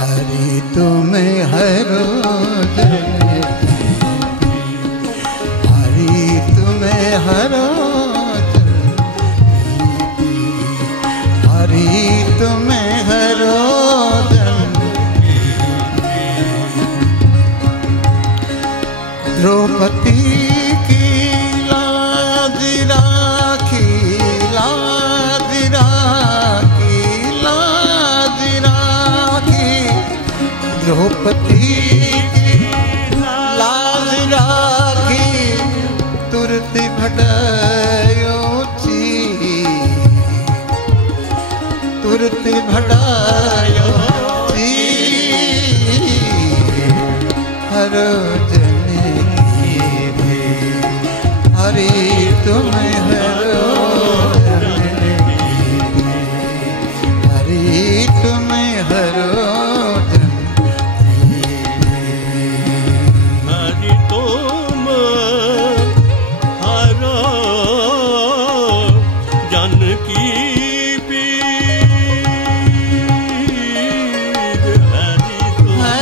हरि तुम्हें हरो हरि तुम्हें हरो हरि तुम्हें हरो द्रौपदी की लाज राखी लाज राखी लाज राखी द्रौपदी की लाज राखी तुरत भटायोची तुरत भटायोची हरो हरि तुम्हें हरो हरि तुम्हें हरो हरि तुम हरो जानकी पीर हरि तुम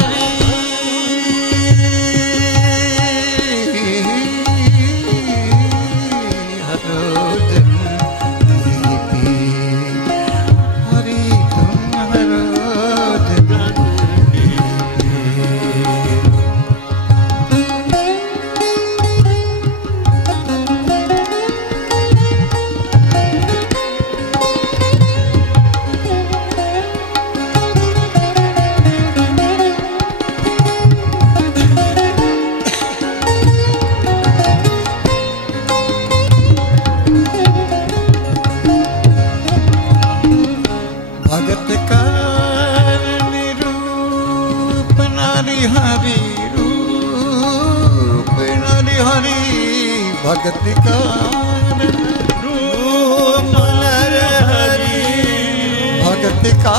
भगत का रूप हरि भगत का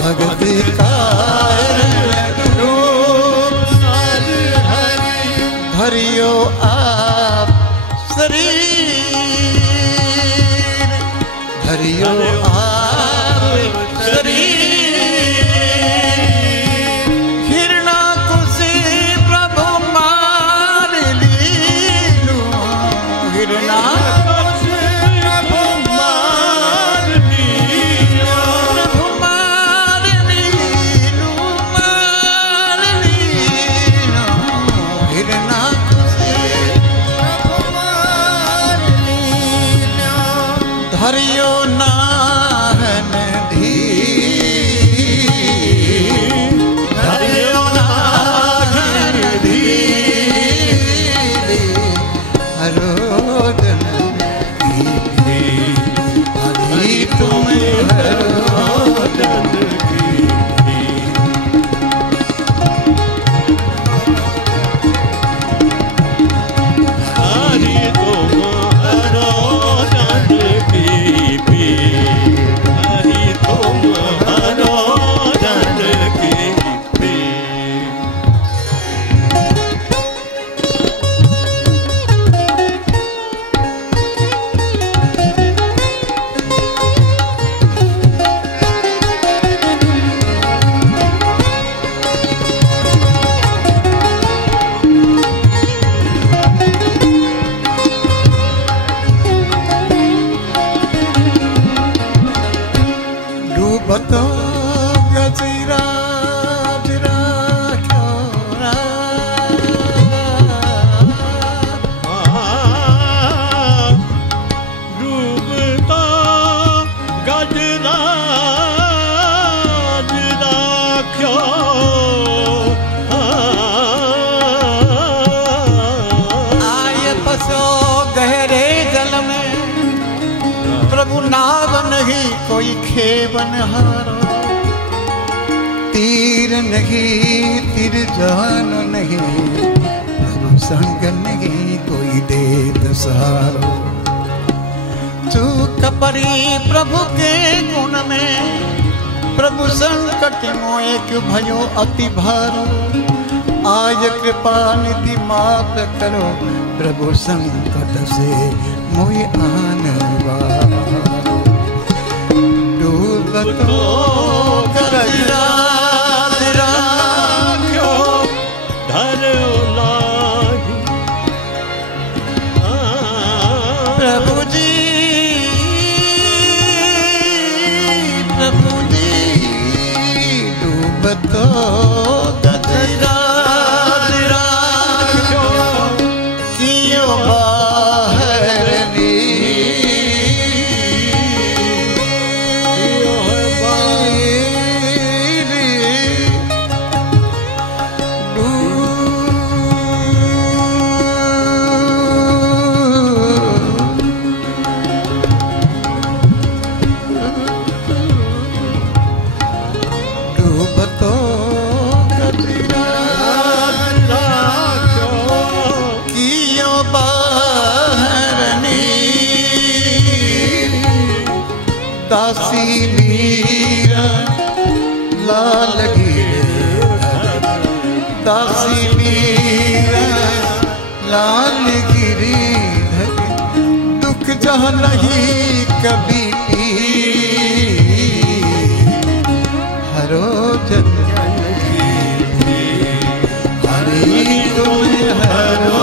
भगत का रूप हरि धरियो आप शरीर धरियो हरियो नाहन धी हरियो नाहन धी हरो दन हरि तुम्हें हरो दन हरि तुम हरो जानकी हरि तुम हरो जानकी बतो गजराज राखो डूबता गजराज राख्यो आय फसो गहरे जल में प्रभु नाव नहीं कोई खेवन हारो तीर नहीं तीर जान नहीं प्रभु संग नहीं कोई दे सहारो तू कपरी प्रभु के गुण में प्रभु संकट मोए क्यों भयो अति भारो, आज कृपा निधि माफ करो, प्रभु संकट से मोए आन वारो। डूबतो करजरा राख्यो धरो लाही। प्रभु जी डूबतो गजरा राख्यो कियो बाहर नी। दासी मीरा लाल गिरिधर, दासी मीरा लाल गिरिधर, दुख जहाँ नहीं कभी पी, हरो जन हरी तुम हरो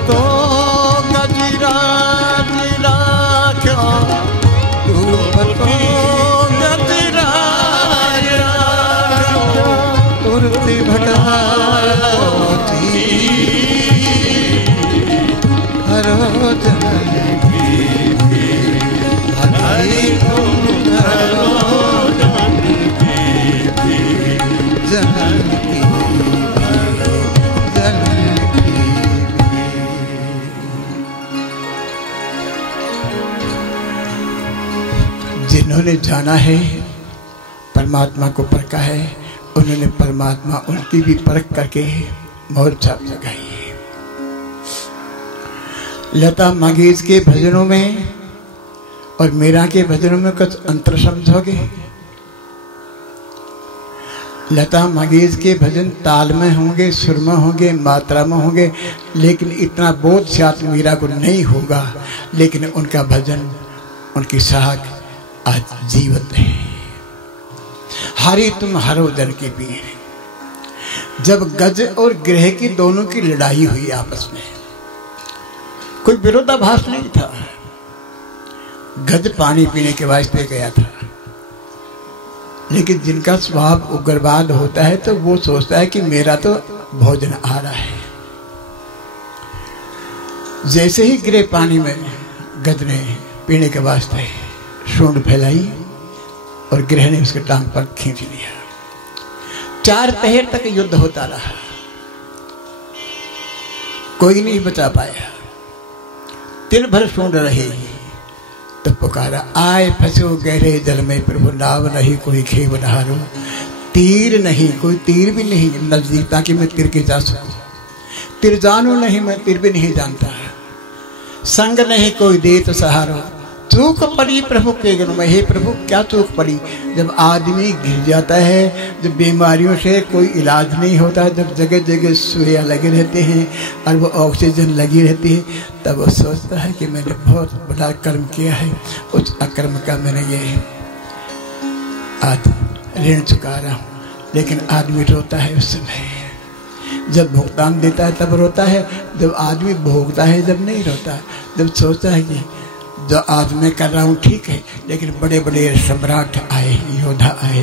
तो गजरा गिरा क्यों, डूबतो गजरा गिरा क्यों, तुरती भटाती हरो जनकी हरी तुम हरो जनकी जनकी। जिन्होंने जाना है परमात्मा को परखा है, उन्होंने परमात्मा उनकी भी परख करके मोहर छाप लगाई है। लता मंगेशकर के भजनों में और मीरा के भजनों में कुछ अंतर समझोगे। लता मंगेशकर के भजन ताल में होंगे, सुर में होंगे, मात्रा में होंगे, लेकिन इतना बोध शायद मीरा को नहीं होगा। लेकिन उनका भजन, उनकी साहक आज जीवित है। हरि तुम हरो जन के पीर। जब गज और ग्रह की दोनों की लड़ाई हुई आपस में, कोई विरोधाभास नहीं था। गज पानी पीने के वास्ते गया था, लेकिन जिनका स्वभाव उग्रवाद होता है तो वो सोचता है कि मेरा तो भोजन आ रहा है। जैसे ही गिरे पानी में, गज ने पीने के वास्ते सूंड फैलाई और ग्रह ने उसके टांग पर खींच लिया। 4 पहर तक युद्ध होता रहा, कोई नहीं बचा पाया। दिन भर सूंड रहे तो पुकारा, आए फंसो गहरे जल में प्रभु, नाव नहीं कोई खेव नहारो। तीर नहीं, कोई तीर भी नहीं नजदीक ताकि मैं तीर के जा सकूं। तीर जानू नहीं, मैं तीर भी नहीं जानता। संग नहीं कोई दे तो सहारो। चूक पड़ी प्रभु के गुण में। हे प्रभु, क्या चूक पड़ी? जब आदमी गिर जाता है, जब बीमारियों से कोई इलाज नहीं होता, जब जगह जगह सुइयां लगे रहते हैं और वो ऑक्सीजन लगी रहती है, तब वो सोचता है कि मैंने बहुत बड़ा कर्म किया है, उस अकर्म का मैंने ये आज ऋण चुका रहा हूँ। लेकिन आदमी रोता है उस समय, जब भुगतान देता है तब रोता है, जब आदमी भोगता है जब नहीं रोता। जब सोचता है कि जो आज मैं कर रहा हूँ ठीक है, लेकिन बड़े बड़े सम्राट आए, योद्धा आए,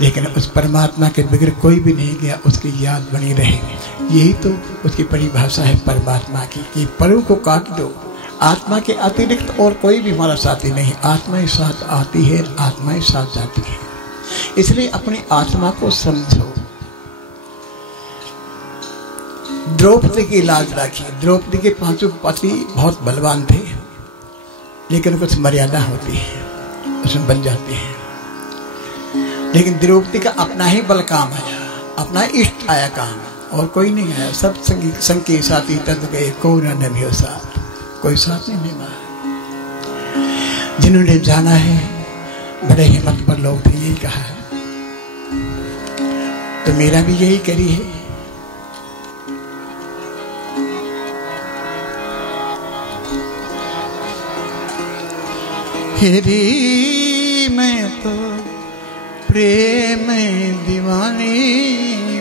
लेकिन उस परमात्मा के बगैर कोई भी नहीं गया, उसकी याद बनी रहे। यही तो उसकी परिभाषा है परमात्मा की, कि परु को काट दो। आत्मा के अतिरिक्त और कोई भी हमारा साथी नहीं, आत्मा ही साथ आती है, आत्मा ही साथ जाती है। इसलिए अपनी आत्मा को समझो। द्रौपदी की लाज राखी। द्रौपदी के पांचों पति बहुत बलवान थे, लेकिन कुछ मर्यादा होती है, उसमें बन जाते हैं। लेकिन द्रौपदी का अपना ही बल काम आया, अपना इष्ट आया काम, और कोई नहीं आया। सब संगी साथी तद गए, को न भी साथ, कोई साथ नहीं मिला। जिन्होंने जाना है बड़े हिम्मत पर लोग थे, यही कहा है, तो मेरा भी यही करी है। हेरी मैं तो प्रेम दीवानी,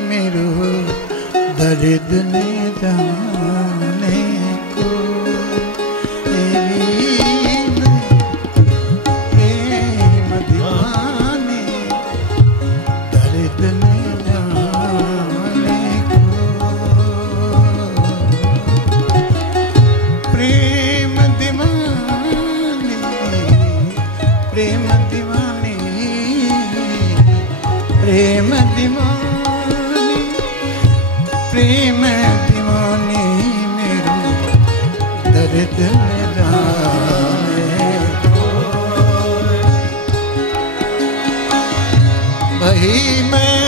मेरो दर्द ने जाने को। हेरी मैं प्रेम दीवानी, दर्द ने जाने को। प्रेम दीवानी, प्रेम दीवानी, प्रेम दीवानी, प्रेम दीवानी, मेरो दर्द में जाने को। भाई मैं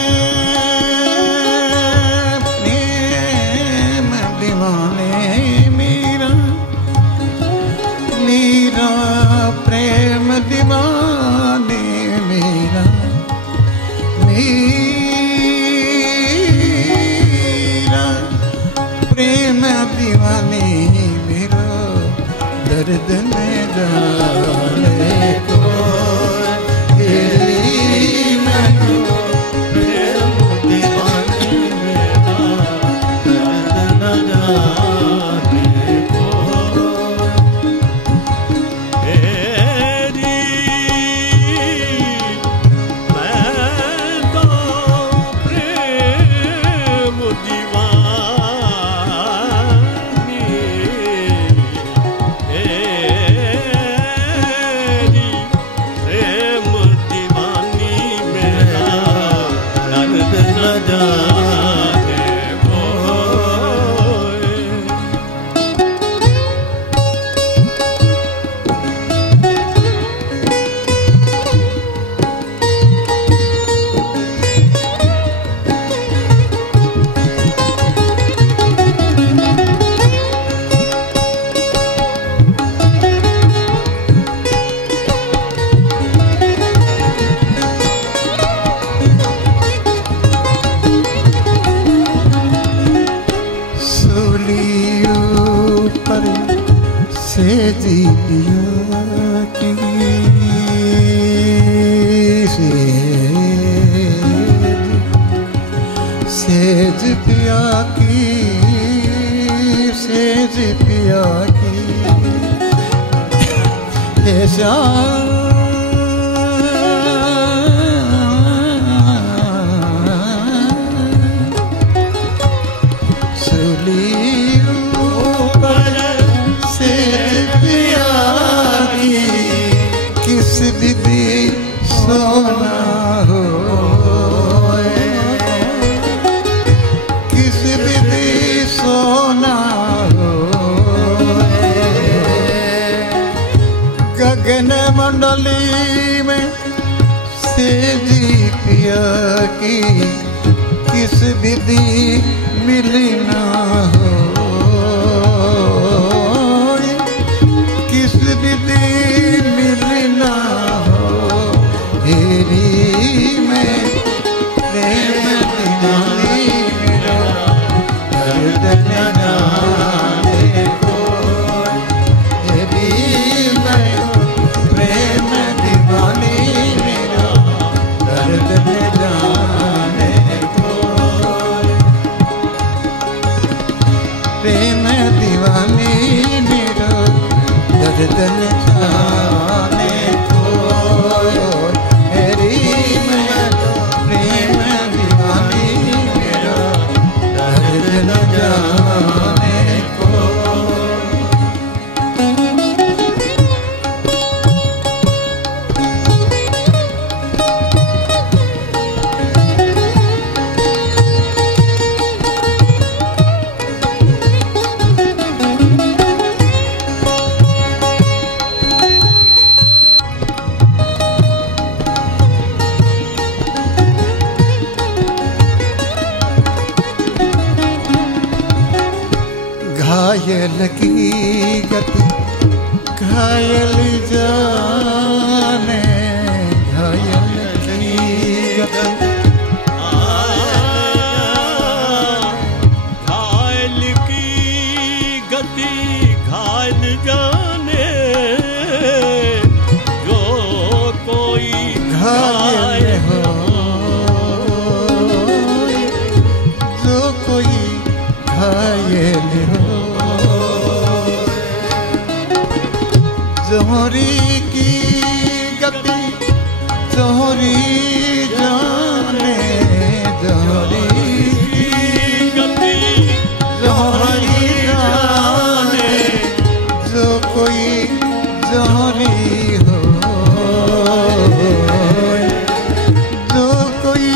प्रेम दीवाने, मेरा मेरा प्रेम दीवाने, मेरा प्रेम दीवानी, मेरा दर्द में जाने को। मैं प्रेम दीवानी, मेरा दर्द न जाने को। सेज पिया की, सेज पिया की, ऐसा सोना हो, किस विधि सोना हो। गगन मंडली में सेजी पिया की, किस विधि मिलना हो, किस विधि मिलना हो। तेरी मैं प्रेम दीवानी, मेरा दर्द न जाने को। तेरी मैं प्रेम दीवानी, मेरा दर्द न जाने को। प्रेम दीवानी, मेरा दर्द न जाने को। घायल की गति घायल जाने घायल की गति घायल की गति घायल जाने जो कोई घायल हो जो कोई घायल हो जोहरी की गति जोहरी जाने जोहरी की गति जोहरी जाने जो कोई जोहरी हो जो कोई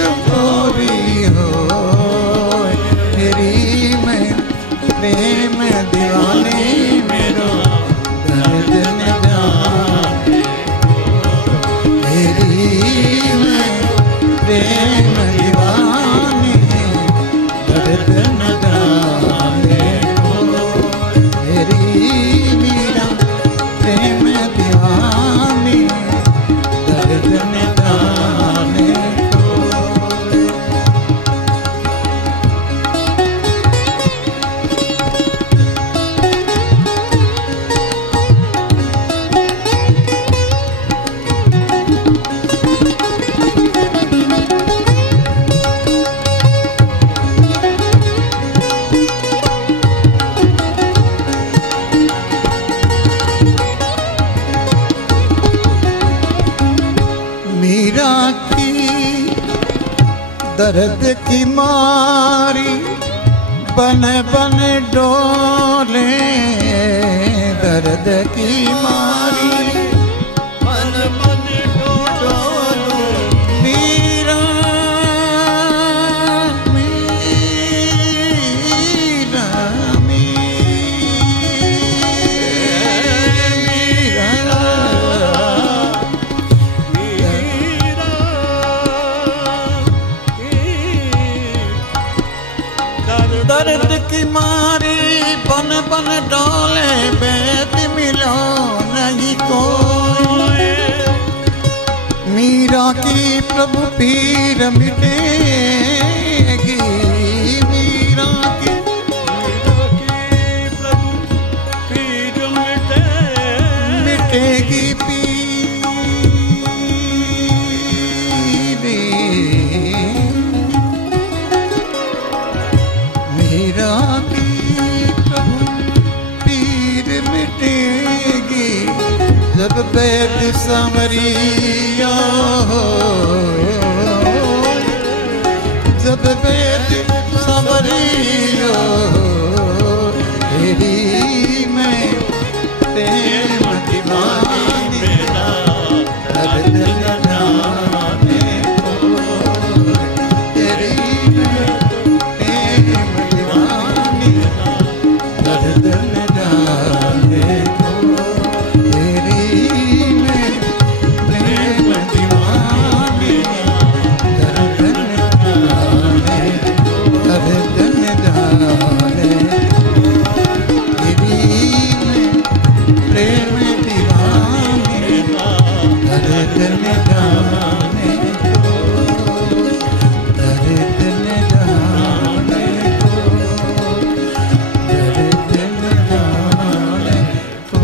जोहरी हो तेरी मैं प्रेम दीवानी मेरा दर्द न जाने तेरी मैं प्रेम दीवानी दर्द न जाने तेरी मेरा प्रेम दीवानी दर्द न जाने मीरा की दर्द की मारी बन बन डोले दर्द की मारी मन मन डोलो मीरा मीरा दर्द की मारी बन बन डोले बैद मिलो नहीं कोई मीरा की प्रभु पीर मिटेगी मीरा की प्रभु पीर मिटेगी पीर मीरा की प्रभु पीर मिटेगी जब बैद सांवरिया हो जब बैद सांवरिया हो तेरी मैं प्रेम दीवानी मेरा दर्द न जाने को तेरी मैं प्रेम दीवानी दर्द न जाने को तेरी मैं प्रेम दीवानी दर्द न जाने दर्द न जाने तेरी मैं प्रेम दीवानी दर्द न जाने को दर्द न जाने को दर्द न जाने को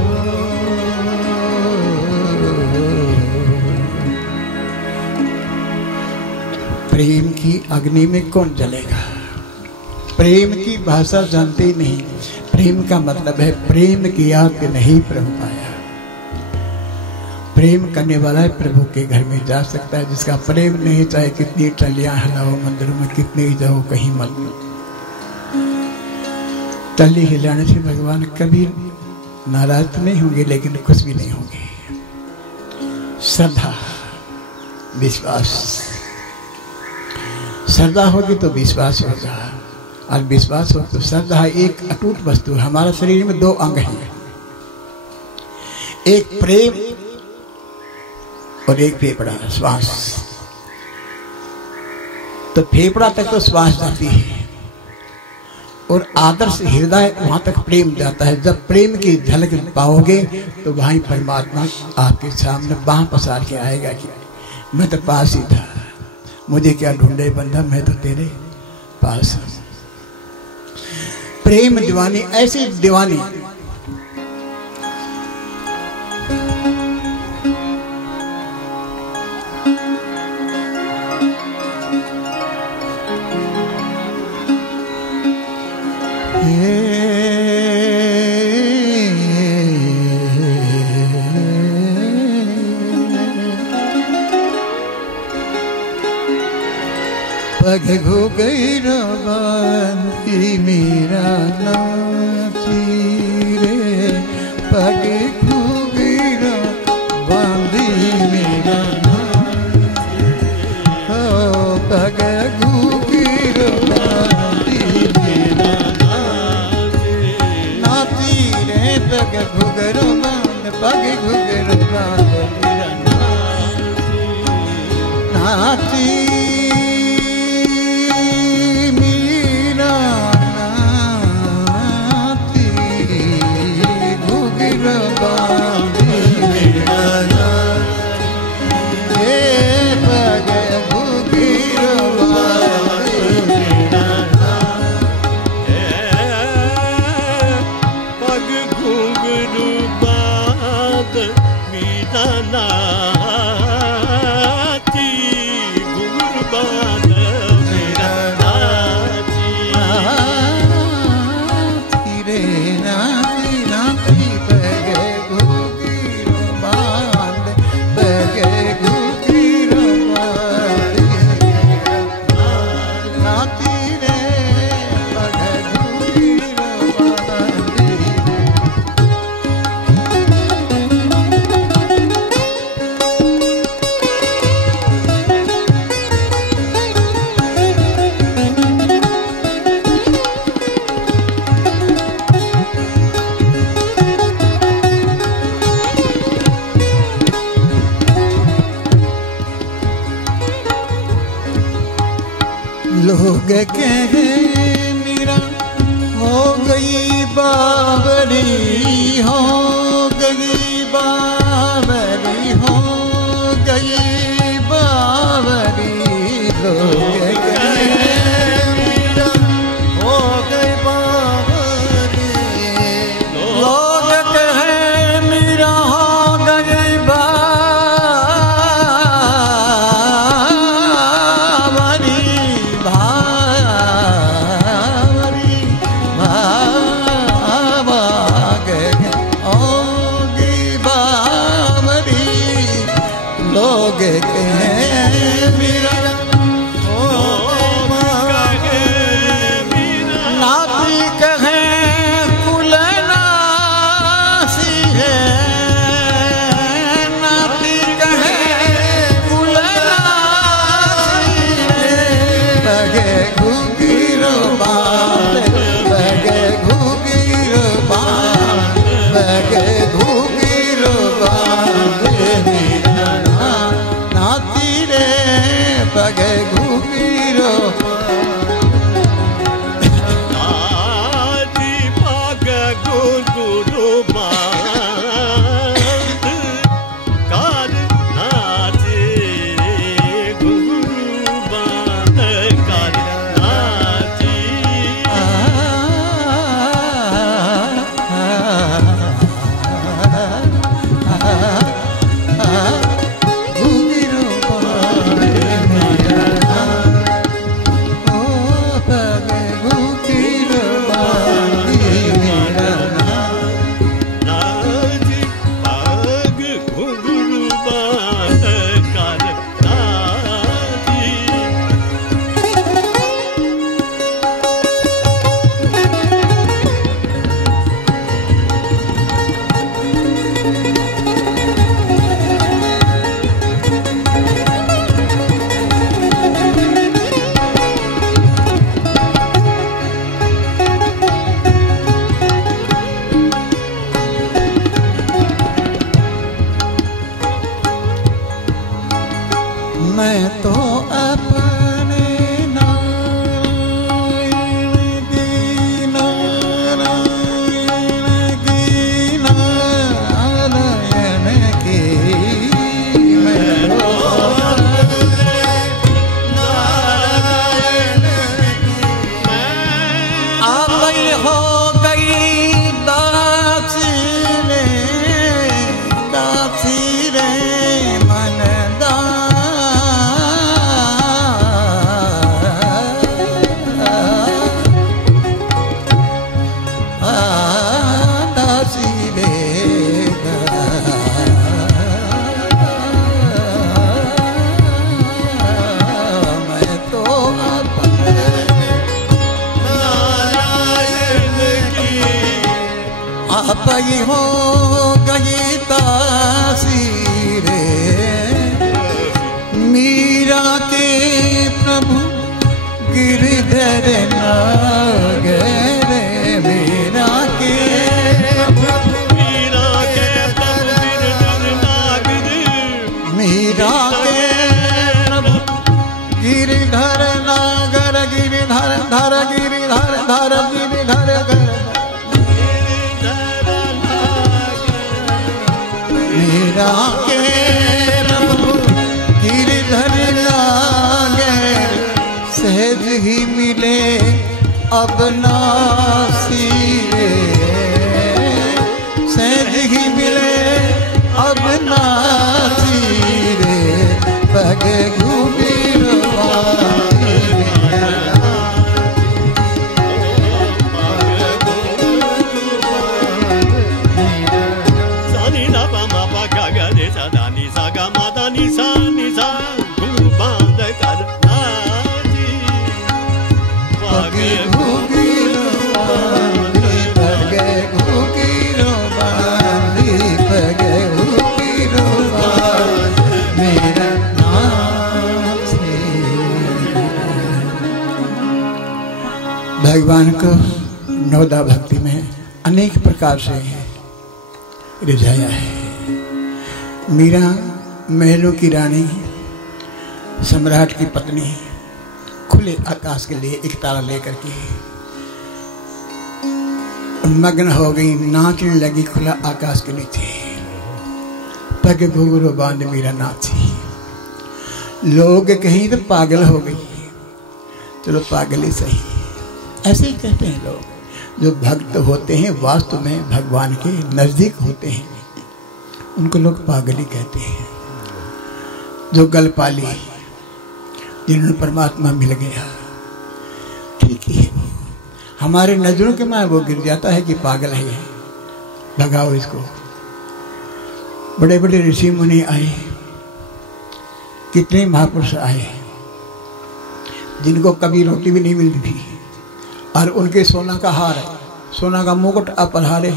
प्रेम की अग्नि में कौन जलेगा प्रेम की भाषा जानते ही नहीं प्रेम का मतलब है प्रेम किया कि नहीं प्रभु पाया प्रेम करने वाला है प्रभु के घर में जा सकता है जिसका प्रेम नहीं चाहे कितनी टलियां हिलाओ मंदिरों में कितने ही जाओ कहीं मत टली हिलाने से भगवान कभी नाराज तो नहीं होंगे लेकिन खुश भी नहीं होंगे श्रद्धा विश्वास श्रद्धा होगी तो विश्वास होगा और विश्वास हो तो श्रद्धा एक अटूट वस्तु है हमारा शरीर में दो अंग हैं एक प्रेम और एक फेफड़ा श्वास तो फेफड़ा तक तो श्वास जाती है और आदर्श हृदय वहां तक प्रेम जाता है। जब प्रेम की झलक पाओगे तो वहीं परमात्मा आपके सामने बाह पसार के आएगा कि मैं तो पास ही था, मुझे क्या ढूंढे बंधा, मैं तो तेरे पास हूं। प्रेम दीवानी, ऐसी दीवानी पग गई रवानी मेरा नाची रे, पग गई रवानी मेरा नाची, हो पग गई रवानी मेरा नाची रे, पग घुघरो बांध, पग घुघरो बांध मेरा नाची लोग कहे मेरा हो गई बावरी, हो गई बावरी, हो गई बावरी, लोग कहे मेरा हो गई बावरी, लोग कहे मेरा हो गई बावरी, लोग कहे मेरा नाती कहे कुलनासी है, नाती कहे कुलनासी है, बगे घुगिरो बांध, बगे घुगिरो बांध, बगे घुगिरो बांध पग घुगिरो नाची पग घुंघरू बांध, कर नाचे घुंघरू बांध, कर नाची मैं तो अपने नारायण दीन रे मनदा पई हो गई तासीरे मीरा के प्रभु गिरधर नागरे मीरा के प्रभु मीरा के प्रभु गिरधर नागर गिरधर धर गिरधर धर गिरधर मीरा के प्रभु गिरधर लागे सहज ही मिले अब नासिरे सहज ही मिले अब नासिरे पग घूमिरवा भगवान को नवदा भक्ति में अनेक प्रकार से रिझाया है। मीरा महलों की रानी, सम्राट की पत्नी, खुले आकाश के लिए एक तारा लेकर के मग्न हो गई, नाचने लगी खुला आकाश के नीचे। पग घुंघरू बांध मीरा नाची। लोग कहीं तो पागल हो गई, चलो पागल ही सही, ऐसे ही कहते हैं लोग। जो भक्त होते हैं वास्तव में भगवान के नजदीक होते हैं, उनको लोग पागल ही कहते हैं। जो गलपाली, जिन्होंने परमात्मा मिल गया, ठीक ही है, हमारे नजरों के में वो गिर जाता है कि पागल है, भगाओ इसको। बड़े बड़े ऋषि मुनि आए, कितने महापुरुष आए जिनको कभी रोटी भी नहीं मिलती थी, और उनके सोना का हार, सोना का मुकुट अपरहारे।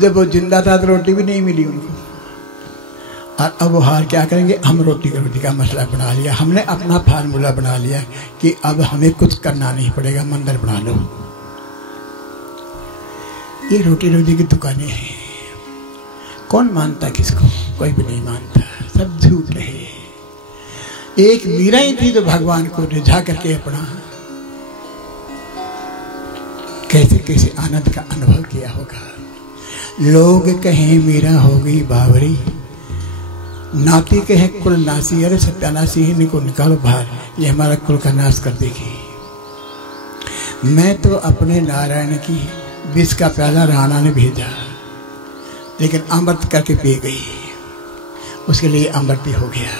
जब वो जिंदा था तो रोटी भी नहीं मिली उनको, और अब वो हार क्या करेंगे, हम रोटी का मसला बना लिया, हमने अपना फार्मूला बना लिया कि अब हमें कुछ करना नहीं पड़ेगा, मंदिर बना लो। ये रोटी की दुकानें हैं, कौन मानता किसको, कोई भी नहीं मानता, सब झूठ है। एक मीरा ही थी जो भगवान को रिझा करके अपना कैसे कैसे आनंद का अनुभव किया होगा। लोग कहें मीरा हो गई बावरी, नाती कहे कुल नासी, अरे सत्यानाशी ही इनको निकालो बाहर, ये हमारा कुल का नाश कर देगी। मैं तो अपने नारायण की विष का प्याला राणा ने भेजा, लेकिन अमृत करके पी गई, उसके लिए अमृत हो गया,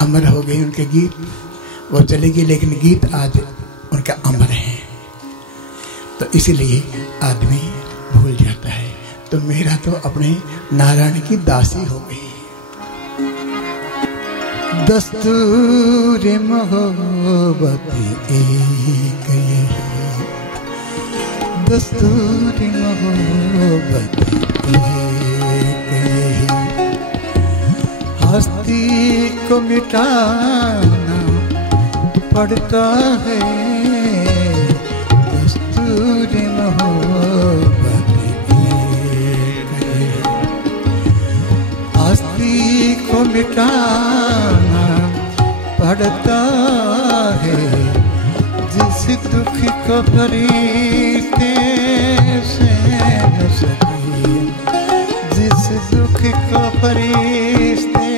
अमर हो गई उनके गीत। वो चलेगी लेकिन गीत आज उनका अमर है, तो इसीलिए आदमी भूल जाता है। तो मेरा तो अपने नारायण की दासी हो गई। दस्तूर मोहब्बत एक ये, दस्तूर मोहब्बत एक ये, हस्ती को मिटाना पड़ता है, दस्तूर मोहब्बत एक है, हस्ती को मिटाना पड़ता है, जिस दुख को फरिश्ते से न सके, जिस दुख को फरिश्ते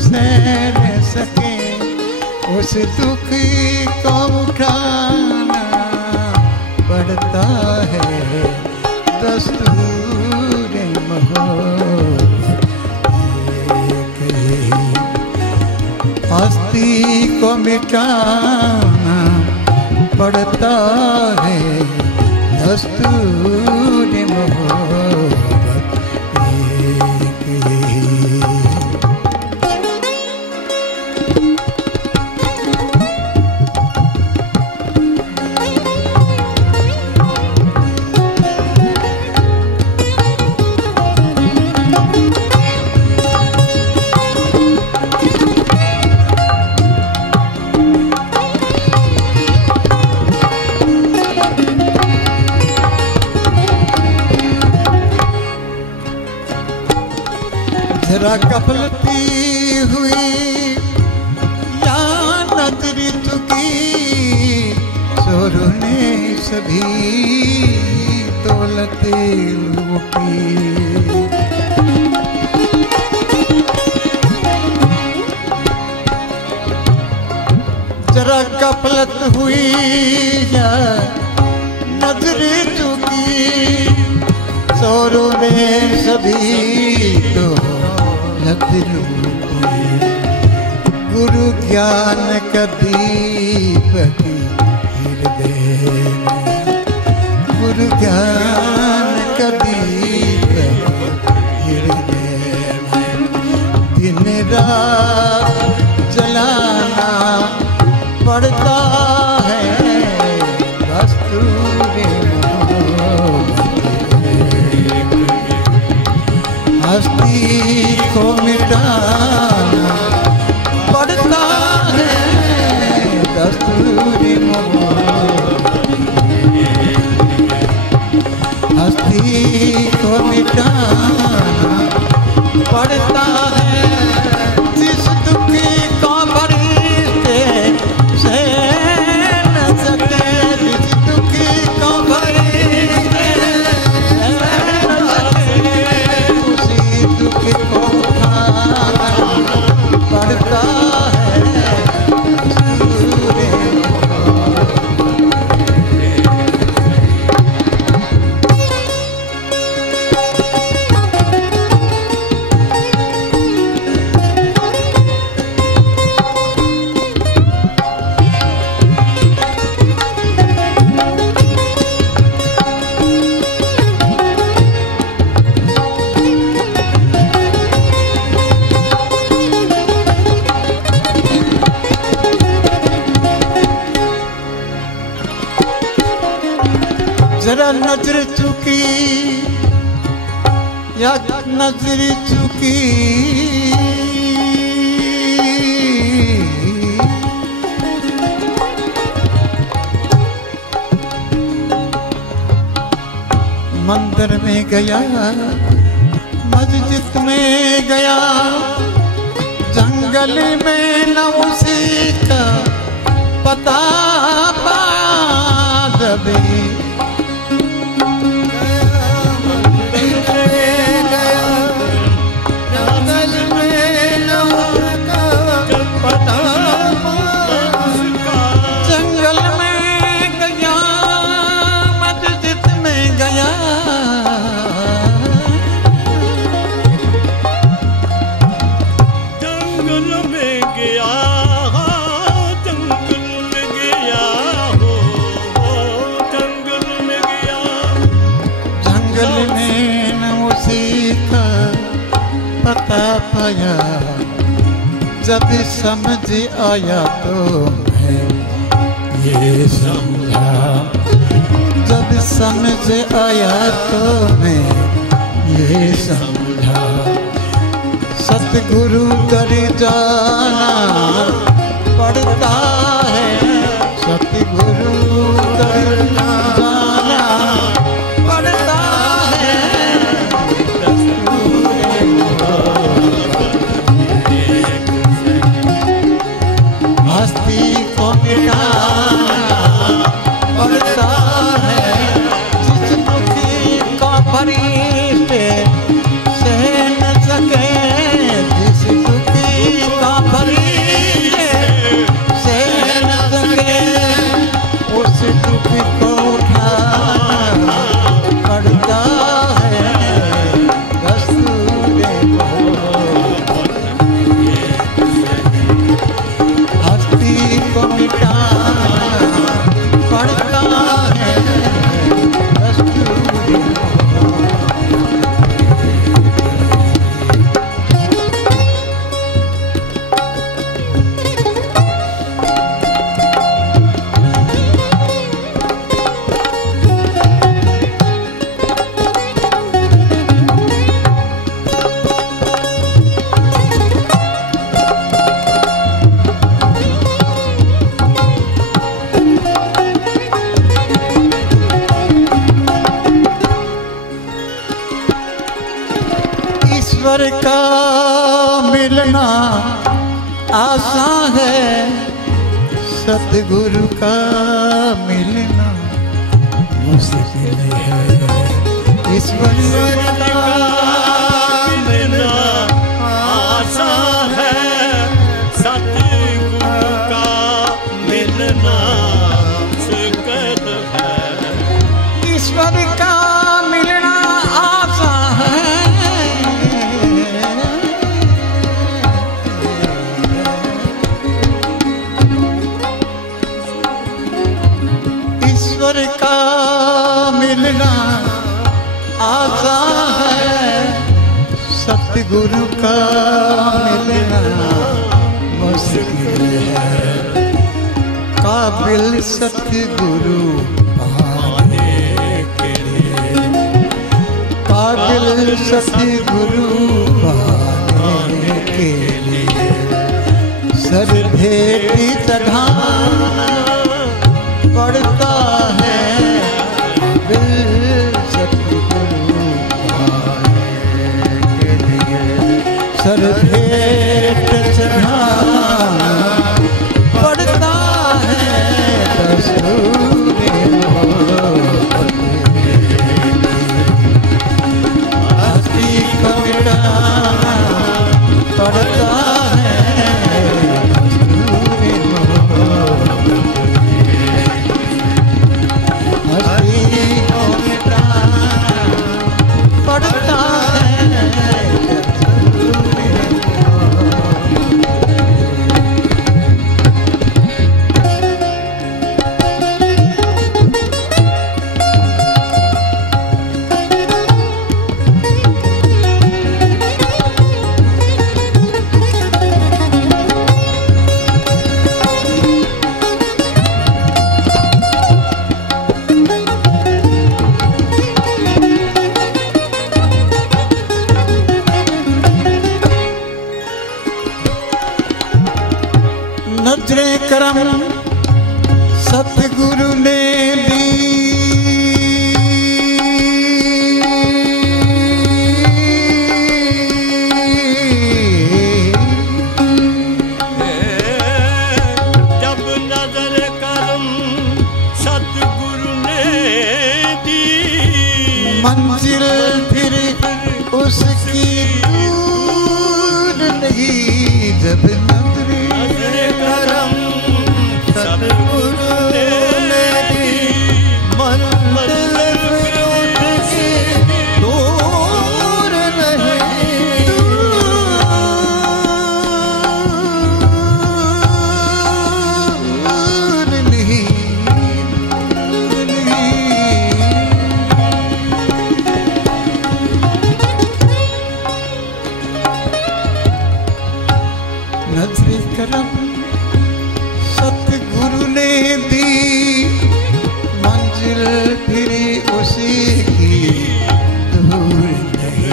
से न सके, उस दुख को उठाना पड़ता है, दस्तूर मोहब्बत हस्ती को मिटाना पड़ता है, दस्तूर मोहब्बत एक ही। जरा गफलती हुई या नजरी चुकी, शोरों ने सभी दौलतें लूटी। जरा गफलत हुई या नजरी चुकी, शोरों ने सभी गुरु ज्ञान का दीपक हृदय में, गुरु ज्ञान का दीपक हृदय में, दिन रात जलाना पड़ता है, दस्तूर हस्ती को मिटाना पड़ता है, दस्तूर मोहब्बत। हस्ती को मिटाना पड़ता है, जिस दुखी को भरते सह न सके, जिस दुखी को भरते को उठाना पड़ता है, जरा नजर चुकी या नजर चुकी, मंदिर में गया, मस्जिद में गया, जंगल में न उसी का पता पादबे, पाया। जब समझ आया तो मैं ये समझा, जब समझ आया तो मैं ये समझा, सतगुरु दर जाना पड़ता है, सतगुरु दर जाना पड़ता है। हस्ती को मिटाना पड़ता है, जिस दुखी का फरिश्ते सह न सके, जिस दुखी का फरिश्ते सह न सके, का मिलना आसान है, सतगुरु का मिलना मुश्किल है। ईश्वर का मिलना आसान है, सतगुरु का मिलना मुश्किल है। ईश्वर का मिलना आसान है, ईश्वर का मिलना आसान है, सतगुरु का मिलना मुश्किल है। काबिल सतगुरु पाने के लिए, काबिल सतगुरु पाने के लिए सर भेटी चढ़ाना पड़ता है। काबिल सतगुरु पाने के लिए सर भेट चढ़ाना पड़ता है। दस्तूरे हस्ती को मिटाना पड़ता है। दस्तूरे हस्ती को मिटाना पड़ता है। नजरे करम सतगुरु ने दी, जब नजर करम सतगुरु ने दी, मंजिल फिर उसकी दूर नहीं। जब नजरे करम सतगुरु ने दी, मंजिल फिर उसकी दूर नहीं। दूर नहीं, नजरे करम सतगुरु ने दी, मंजिल फिर उसी की दूर नहीं।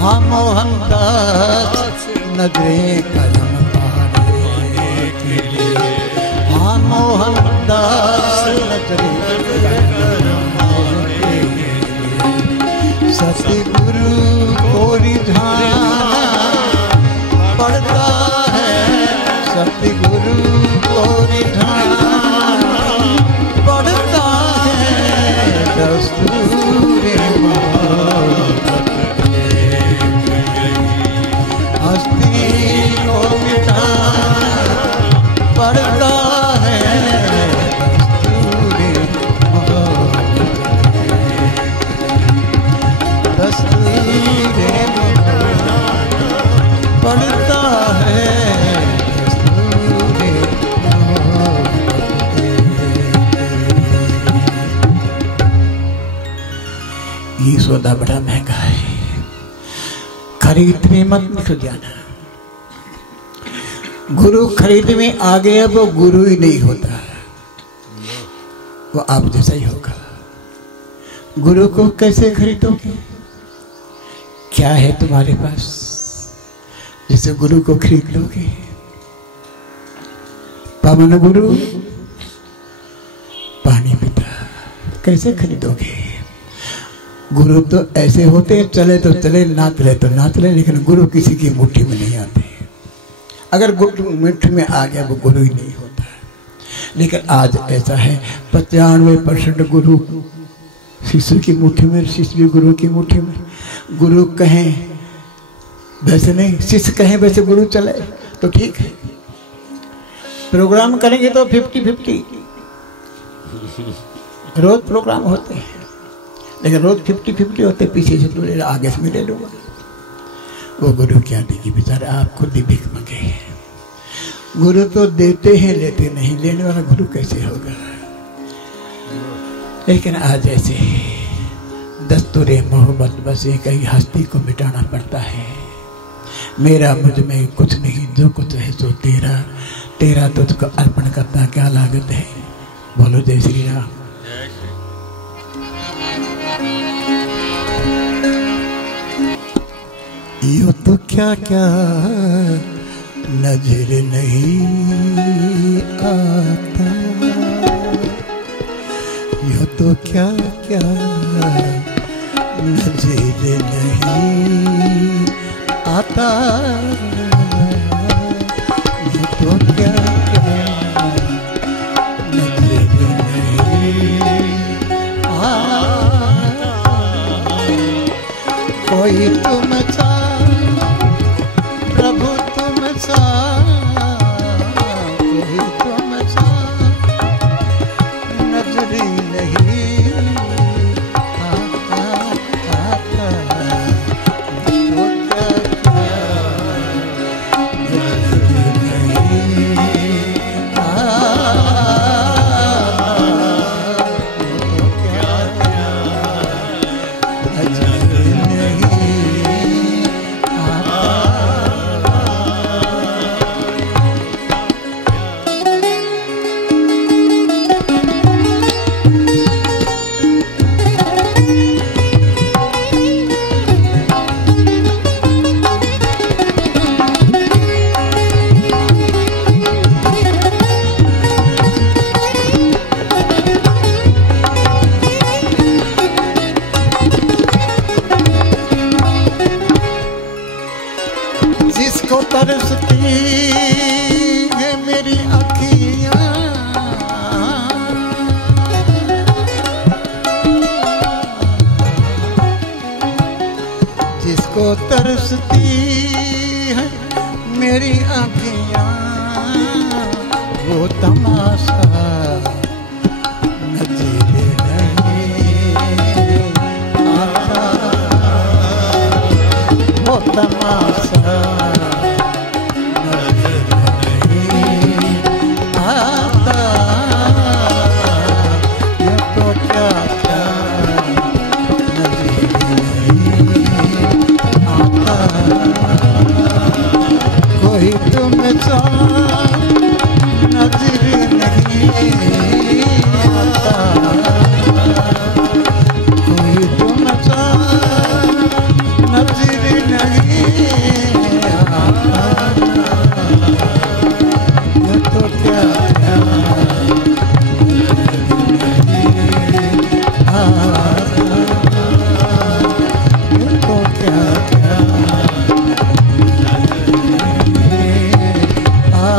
हाँ मोहनदास नजरे करम पाने के लिए, हाँ मोहनदास नजरे करम पाने के लिए सतगुरु को रिझाना पड़ता है। सतगुरु को रिझाना पड़ता है। दस्तूरे मोहब्बत हस्ती को मिटाना पड़ता है। दस्तूरे मोहब्बत दस्तूरे पड़ता है। ये सौदा बड़ा महंगा है, खरीद में मत निकल जाना। गुरु खरीद में आ गया वो गुरु ही नहीं होता, वो आप जैसा ही होगा। गुरु को कैसे खरीदोगे? क्या है तुम्हारे पास जिसे गुरु को खरीद लोगे? पावन गुरु पानी पिता कैसे खरीदोगे? गुरु तो ऐसे होते हैं, चले तो चले, ना चले तो ना चले, लेकिन गुरु किसी की मुट्ठी में नहीं आते। अगर गुरु मुट्ठी में आ गया वो गुरु ही नहीं होता। लेकिन आज ऐसा है 95% गुरु शिष्य की मुट्ठी में, शिष्य भी गुरु की मुट्ठी में। गुरु कहें वैसे नहीं, शिष्य कहें वैसे गुरु चले तो ठीक है। प्रोग्राम करेंगे तो 50-50 रोज प्रोग्राम होते हैं, लेकिन रोज 50-50 होते, पीछे से तो ले आगे से ले लूंगा। वो गुरु क्या देगी बेचारा, आप खुद ही भिख मंगे। गुरु तो देते हैं, लेते नहीं, लेने वाला गुरु कैसे होगा। लेकिन आज ऐसे दस्तूरे मोहब्बत बस एक ही हस्ती को मिटाना पड़ता है। मेरा मुझ में कुछ नहीं, जो कुछ है सो तेरा, तेरा तुझको अर्पण करना क्या लागत है। बोलो जय श्री राम। यो तो क्या क्या नजर नहीं आता, यो तो क्या क्या नजर नहीं आता, यो तो क्या क्या नजर नहीं आता। कोई तुम सा प्रभु तुम सा, कोई तुम सा नजरी नहीं आता, आता तो क्या क्या नजरी नहीं आता, तो क्या क्या नजरी नहीं आता। जिसको तरसती है मेरी अखियाँ, जिसको तरसती है मेरी अखियाँ, वो तमाशा नजर नहीं आता, वो तमाशा नजर नहीं आता। ये तो क्या क्या नजर नहीं आता। कोई तुम सा नजर नहीं आता, कोई तुम सा नजर नहीं आता। ये तो क्या क्या नजर नहीं आता, ये तो क्या क्या नजर नहीं आता।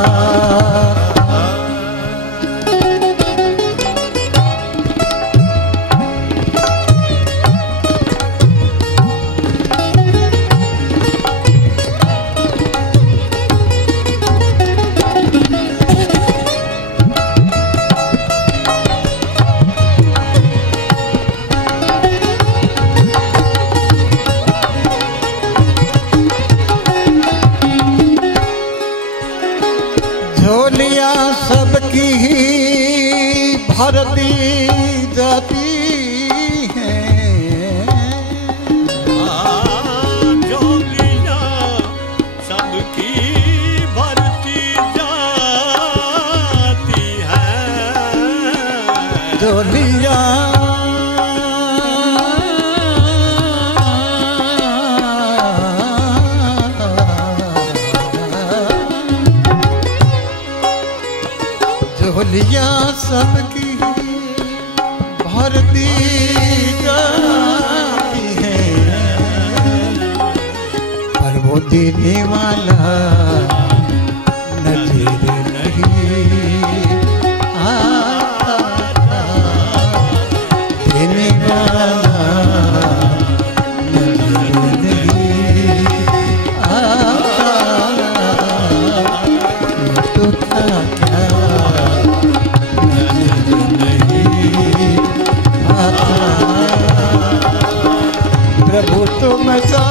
झोलियाँ सबकी ही भर दी जाती हैं, झोलियाँ सबकी भरती जाती है। झोलियाँ सबकी भर दी जाती देने वाला नजर नहीं आता, देने वाला नजर नहीं आता, तो क्या क्या नजर नहीं आता। प्रभु तुम सा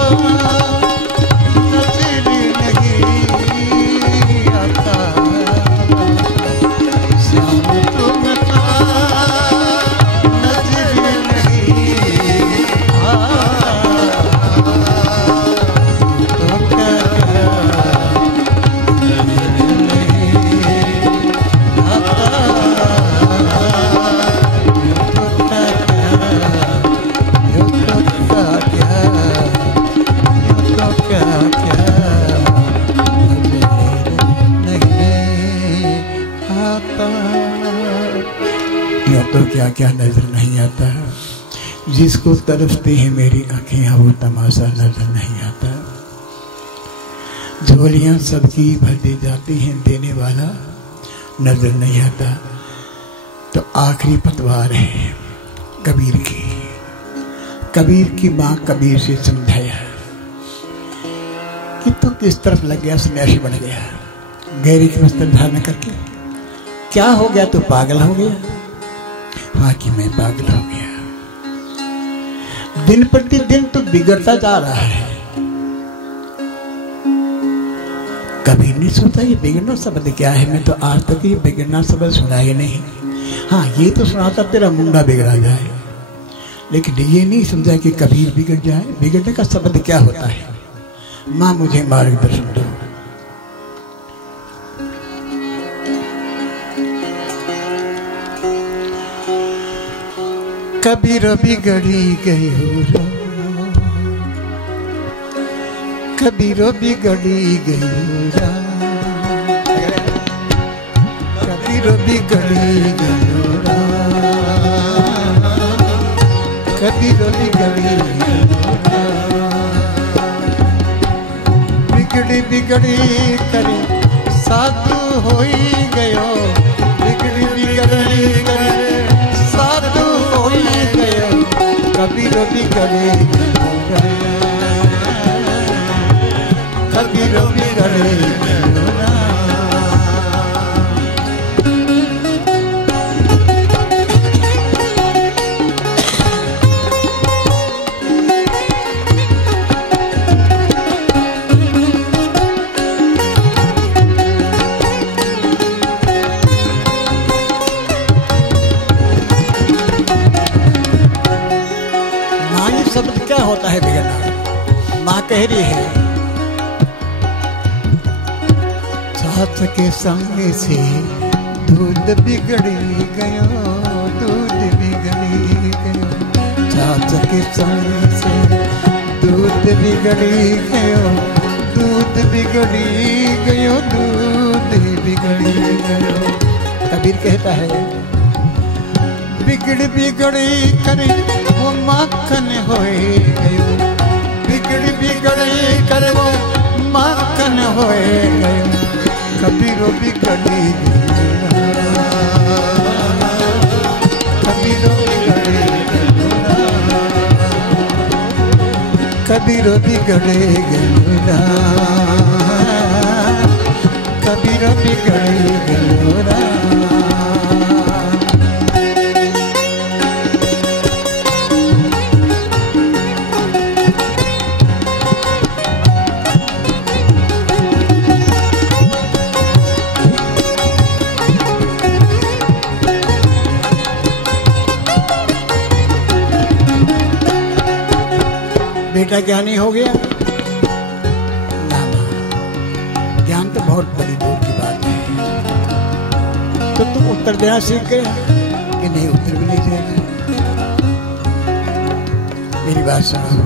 तो क्या क्या नजर नहीं आता। जिसको तरफती है मेरी आंखें वो तमाशा नजर नहीं आता। झोलियां सबकी भर दी जाती हैं, देने वाला नजर नहीं आता। तो आखिरी पतवार है कबीर की। कबीर की माँ कबीर से समझाया कि तू किस तरफ लग गया, सन्यासी बन गया गहरी की वस्त्र धारण करके। क्या हो गया, तू पागल हो गया? हाँ कि मैं पागल हो गया। दिन प्रतिदिन तो बिगड़ता जा रहा है। कभी नहीं सोचा ये बिगड़ना शब्द क्या है। मैं तो आज तक ये बिगड़ना शब्द सुना ही नहीं। हाँ ये तो सुना था तेरा मुंडा बिगड़ा जाए, लेकिन ये नहीं समझा कि कबीर बिगड़ जाए। बिगड़ने का शब्द क्या होता है? माँ मुझे मार्गदर्शन दो। कबीर बिगड़ी गई हो, कबीर बिगड़ी गई हो, कबीर बिगड़ी गई हो, कबीर बिगड़ी गई हो। बिगड़ी बिगड़ी करी साधु हो ही गयो, बिगड़ी बिगड़ी करी साधु हो ही गयो। कबीर बिगड़ी कबीर बिगड़ी शब्द क्या होता है बिगड़ना? माँ कह रही है साथ के संग से दूध बिगड़ी गयो, दूध बिगड़ी गयो। साथ के संग से दूध बिगड़ी गयो, दूध बिगड़ी गयो, दूध बिगड़ी गयो। कबीर कहता है बिगड़ बिगड़ी करे वो माखन होए गयो, बिगड़ बिगड़ी करे वो माखन होए गयो। कबीर बिगड़ी कबीर बिगड़ी कबीर बिगड़े गयो, कबीर बिगड़े गयो। बेटा ज्ञानी हो गया ना, ज्ञान तो बहुत बड़ी दूर की बात है। तो तुम उत्तर देना सीख गया कि नहीं? उत्तर भी नहीं देना। मेरी बात सुनो।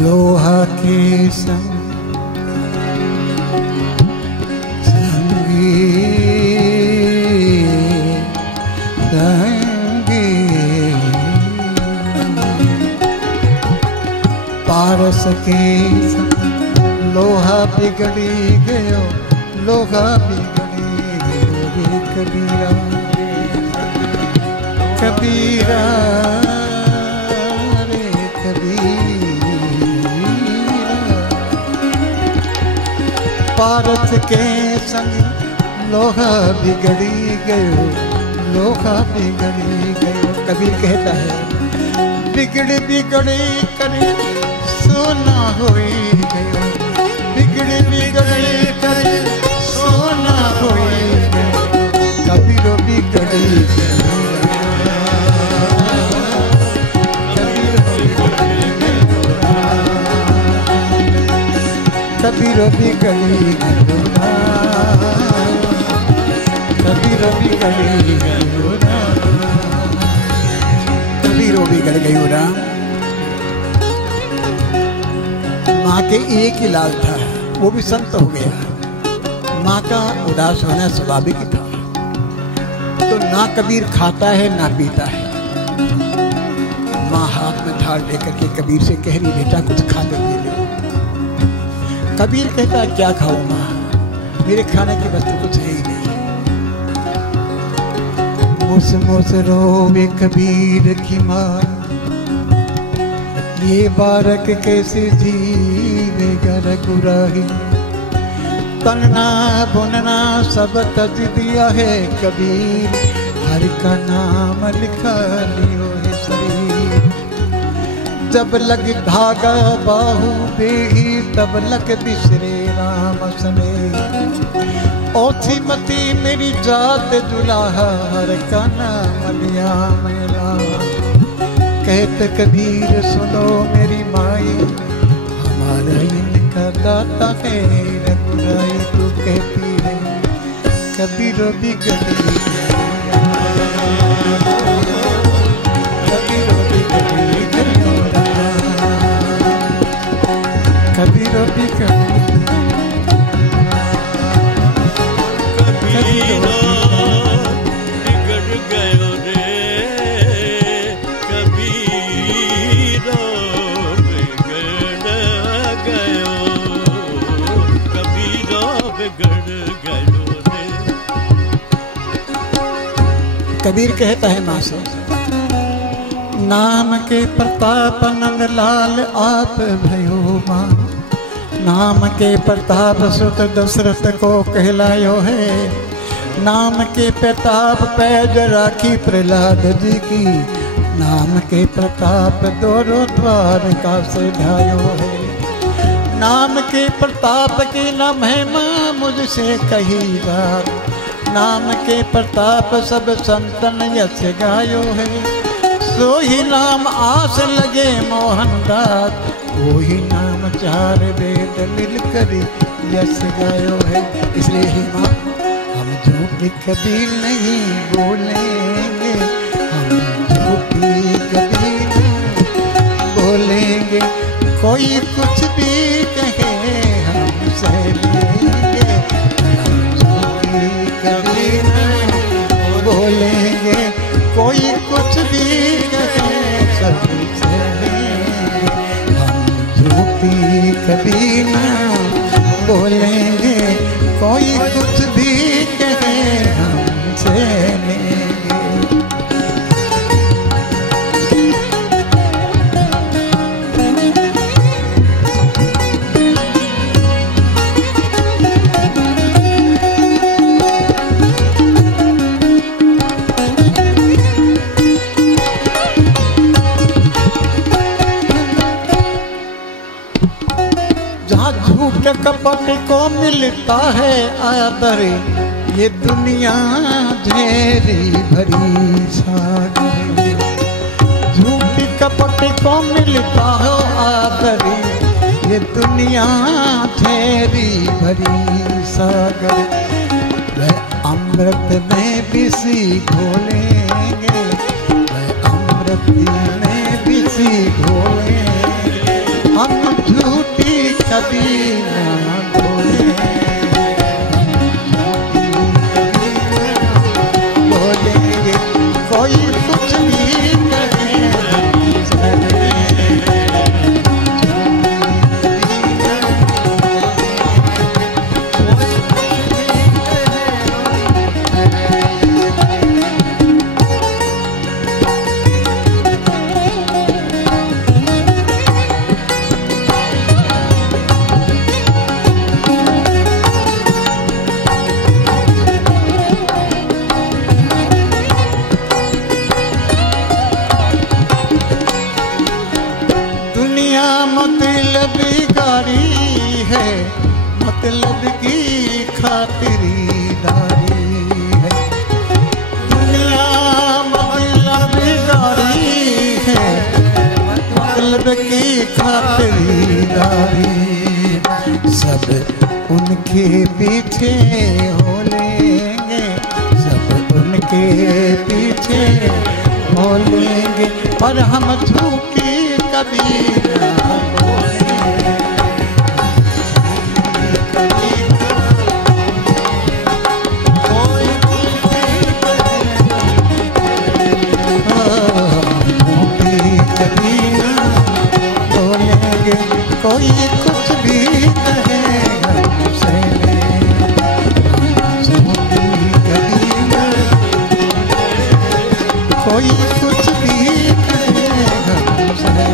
लोहा के संग के लोहा बिगड़ी गयो, लोहा बिगड़ी गयो रे कबीरा, कबीरा रे कबीरा। पारस के संग लोहा बिगड़ी गयो, लोहा बिगड़ी गयो। कबीर कहता है बिगड़ बिगड़े करे सोना होई गयो, बिगड़ बिगड़े करे सोना होई गयो। कबीरो बिगड़ी गयो, कबीरो बिगड़ी गयो, कबीरो बिगड़ी गयो, कबीरो बिगड़ गयो राम। माँ के एक ही लाल था, वो भी संत हो गया। माँ का उदास होना स्वाभाविक था, तो ना कबीर खाता है ना पीता है। माँ हाथ में थाल लेकर के कबीर से कह रही बेटा कुछ खा कर दे लो। कबीर कहता क्या खाऊं माँ, मेरे खाने की वस्तु कुछ है ही नहीं। मुस मुस रोवे कबीर की माँ, ये बारक कैसे जीवेगा रघुराही। तनना बुनना सब तज दिया है कबीर, हर का नाम लिखा लियो है शरीर। जब लग धागा बाहु बेही, तब लग बिसरे राम सने। ओथी मती मेरी जात जुलाहा, हर का नाम लिया मेरा। कहत कबीर सुनो मेरी माई, हमारा इनका दाता है रघुराई। तू कहती है कबीर बिगड़ी, कबीर बिगड़ी गयो, कबीर बिगड़ी, कबीरा बिगड़ गयो रे, कबीरा बिगड़ गयो, कबीरा बिगड़ गयो रे। कबीर कहता है माँ से नाम के प्रताप नंद लाल आप भयो माँ। नाम के प्रताप सुत दशरथ को कहलायो है, नाम के प्रताप पैज राखी प्रहलाद जी की। नाम के प्रताप दोनों द्वार का से ढायो है, नाम के प्रताप की न महिमा मुझसे कही बात। नाम के प्रताप सब संतन यश गायो है, सो ही नाम आस लगे मोहनदास। वो ही नाम चार वेद मिलकर यश गायो है। इसलिए ही माँ हम झूठी कभी नहीं बोलेंगे, हम झूठी कभी नहीं बोलेंगे। कोई कुछ भी कहे हम सह लेंगे, हम झूठी कभी नहीं बोलेंगे। कोई कुछ भी कहे सब सह लेंगे, हम झूठी कभी ना बोलेंगे। कोई कुछ भी कहे हम सह लेंगे। कपट को मिलता है आदर, ये दुनिया झेरी भरी सागर। झूठी कपट को मिलता है आदर, ये दुनिया झेरी भरी सागर। वह अमृत में बिसी घोलेंगे, वह अमृत में बिसी घोलेंगे। हम झूठी कभी ना बोलेंगे। कोई कुछ भी कहे है, मतलब की खातिरदारी है। दुनिया मतलबदारी है, मतलब की खातिरदारी। सब उनके पीछे हो लेंगे, सब उनके पीछे हो लेंगे, पर हम झूठी कभी ना बोलेंगे। कोई कुछ भी कहेगा हमसे, कोई कुछ भी कहेगा हमसे।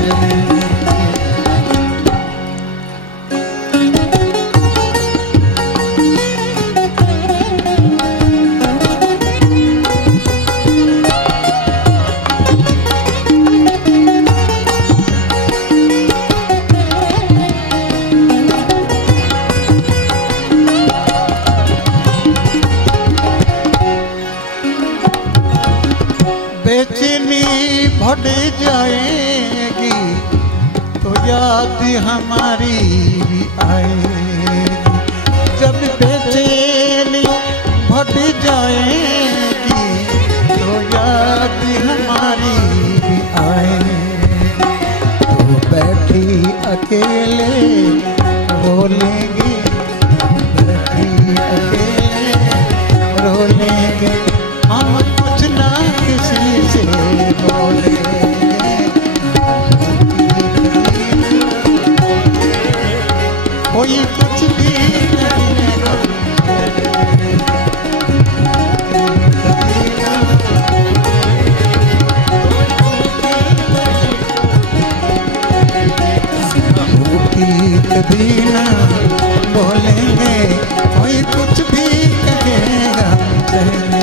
बेचैनी बढ़ जाएगी तो याद हमारी भी आएगी। जब बेचैनी बढ़ जाएगी तो याद हमारी भी आएगी। तो बैठी अकेले रो लेंगे, बैठी अकेले रो लेंगे, हम कुछ ना किसी से बोलेंगे। कोई कुछ भी नहीं कभी ना बोलेंगे, कोई कुछ भी कहेगा चलेंगे।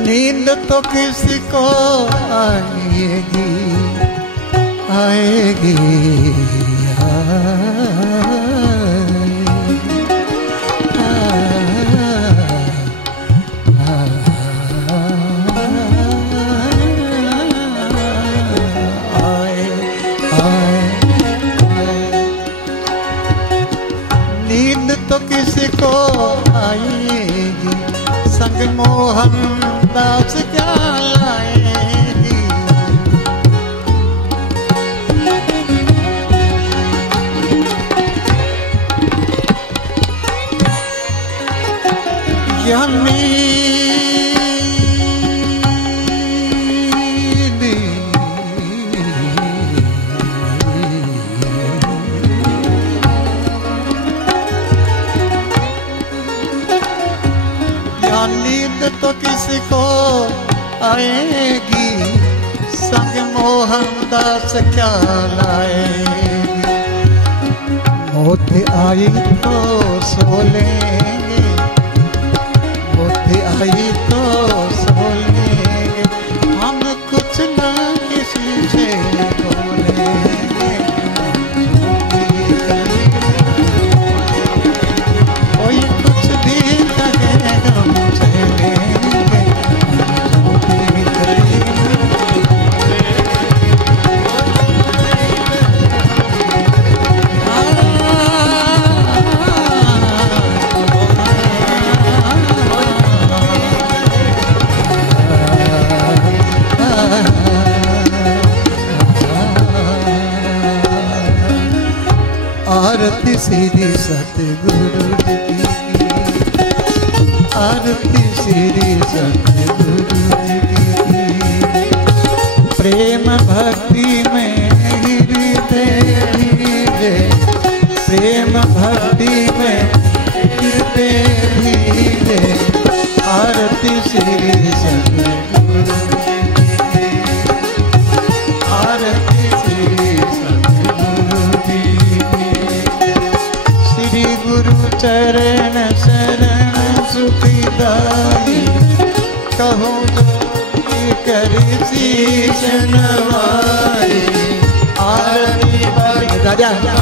नींद तो किसी को आएगी, आएगी, नींद तो किसी को आएगी, संग मोहन दास क्या लाएगी। यमी नींद तो किसी को आएगी, संग मोहन दास क्या लाएगी। मौत आई तो सो लेंगे, मौत आई तो सो लेंगे, हम कुछ ना किसी से बोलेंगे। कोई कुछ भी कहेगा आरती श्री सतगुरु जी की, आरती श्री सतगुरु जी की। प्रेम भक्ति में गिरी आजा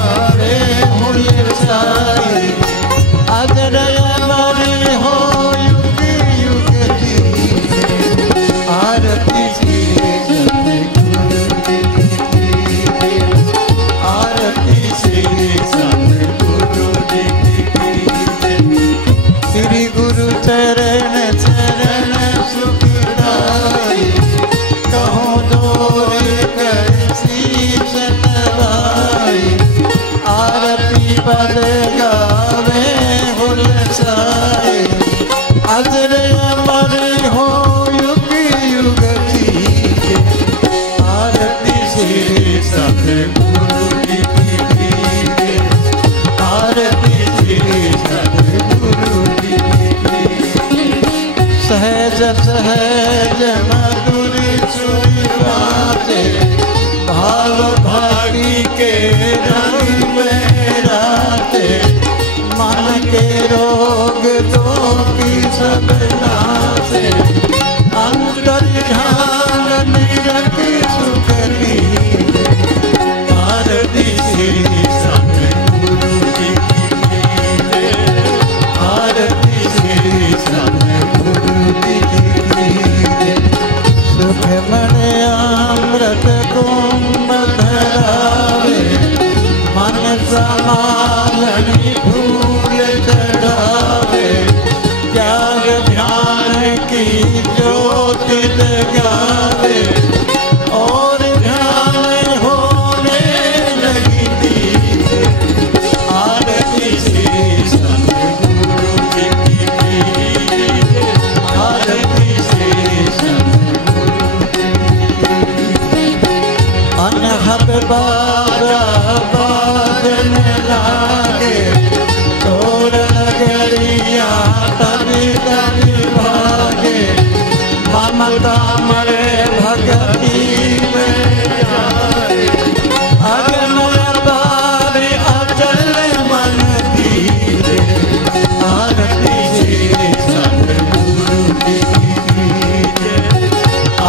अजर अमर हो युग युग जी आरती श्री सतगुरु आरती श्री सतगुरु श्री गुरु चरण चरण सुखदाई कहो जोर कर शीश नवाई आरती पद गावे हुलसाए अजर अमर हो युग युग जी आरती श्री सतगुरु आरती श्री सतगुरु सहज सहज मधुर सुर बाजे भाव भागी के रंग में राते मन के रोग तो की सब नासे अंतर ध्यान निरख सुख ली आरती श्री सतगुरु की आरती श्री सतगुरु की सुख मन अमृत कुंभ धरावे मन समालनी फूल चढ़ावे त्याग ध्यान की ज्योति लगावे और ध्यान होने लगी थी आरती श्री सतगुरु की आरती श्री अनहद बाबा बादन लागे तोर नगरिया तभी तभी भागे ममता मरे भगती में जाए अगन अपार अचल मन धीरे आरती श्री सतगुरु की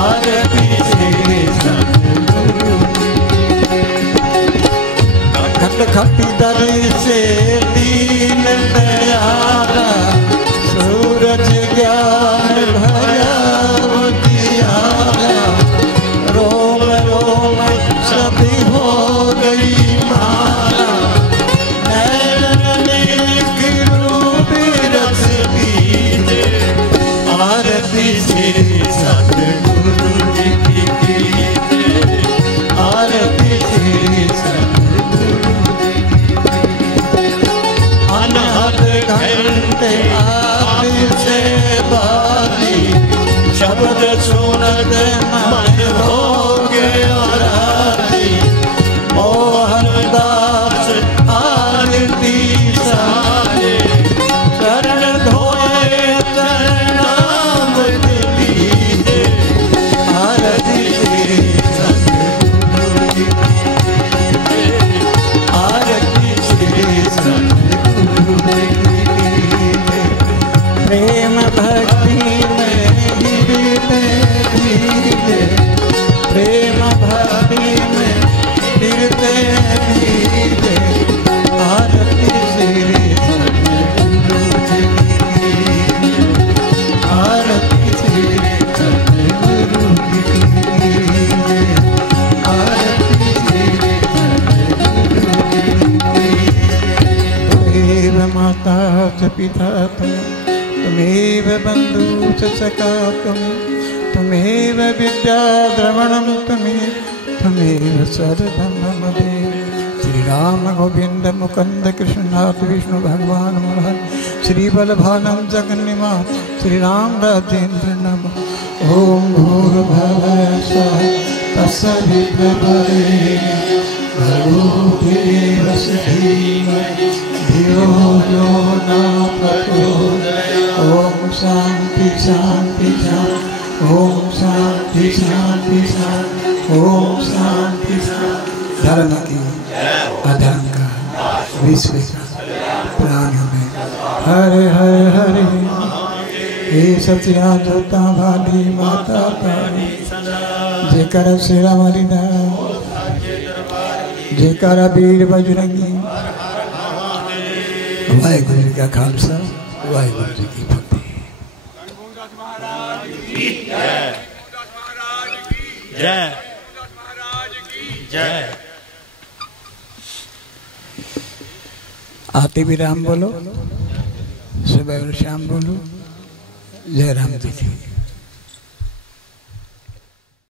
आरती श्री सतगुरु खट खटी दर से दीन दयारा सूरज ज्ञान भया उजियारा रोम रोम सभी हो गई मारा नैन नेक रूप रस दीजे आरती श्री सतगुरु की आरती श्री अनहद घंटे आप से बाती शब्द सुनत मन हो गया राती मोहन दास आरती सारे चरण धोए चरणामृत दीजे आरती श्री सतगुरु की आरती श्री सतगुरु प्रेम भक्ति में गिरते धीरे प्रेम भक्ति में गिरते धीरे आरती श्री सतगुरु की आरती श्री सतगुरु की आरती श्री सतगुरु माता च पिता तुमेव बंधु च सखा तुमेव विद्या द्रवणं तुमेव सर्वं मम देव श्री राम गोविंद मुकुंद कृष्णनाथ विष्णु भगवान मोहन श्री बलभानम जगन्निवास श्री राम राजेंद्र नमः ओम भूर्भुवः स्वः तत्सवितुर्वरेण्यं भर्गो देवस्य धीमहि धियो यो न प्रचोदयात् ओम शांति शांति शांति ओम शांति शांति शांति ओम शांति शांति धर्म की अधर्म का विश्व का प्राणियों में हरे हरे हरे हे सत्या जोता भाली माता प्राणी जेकर सेरा वाली दा जयकारा वीर बजरंगी। वाहिगुरु जी का खालसा, वाहिगुरु जी की फतेह। जय जय। आते भी राम बोलो, सुबह और शाम बोलो, जय राम जी की।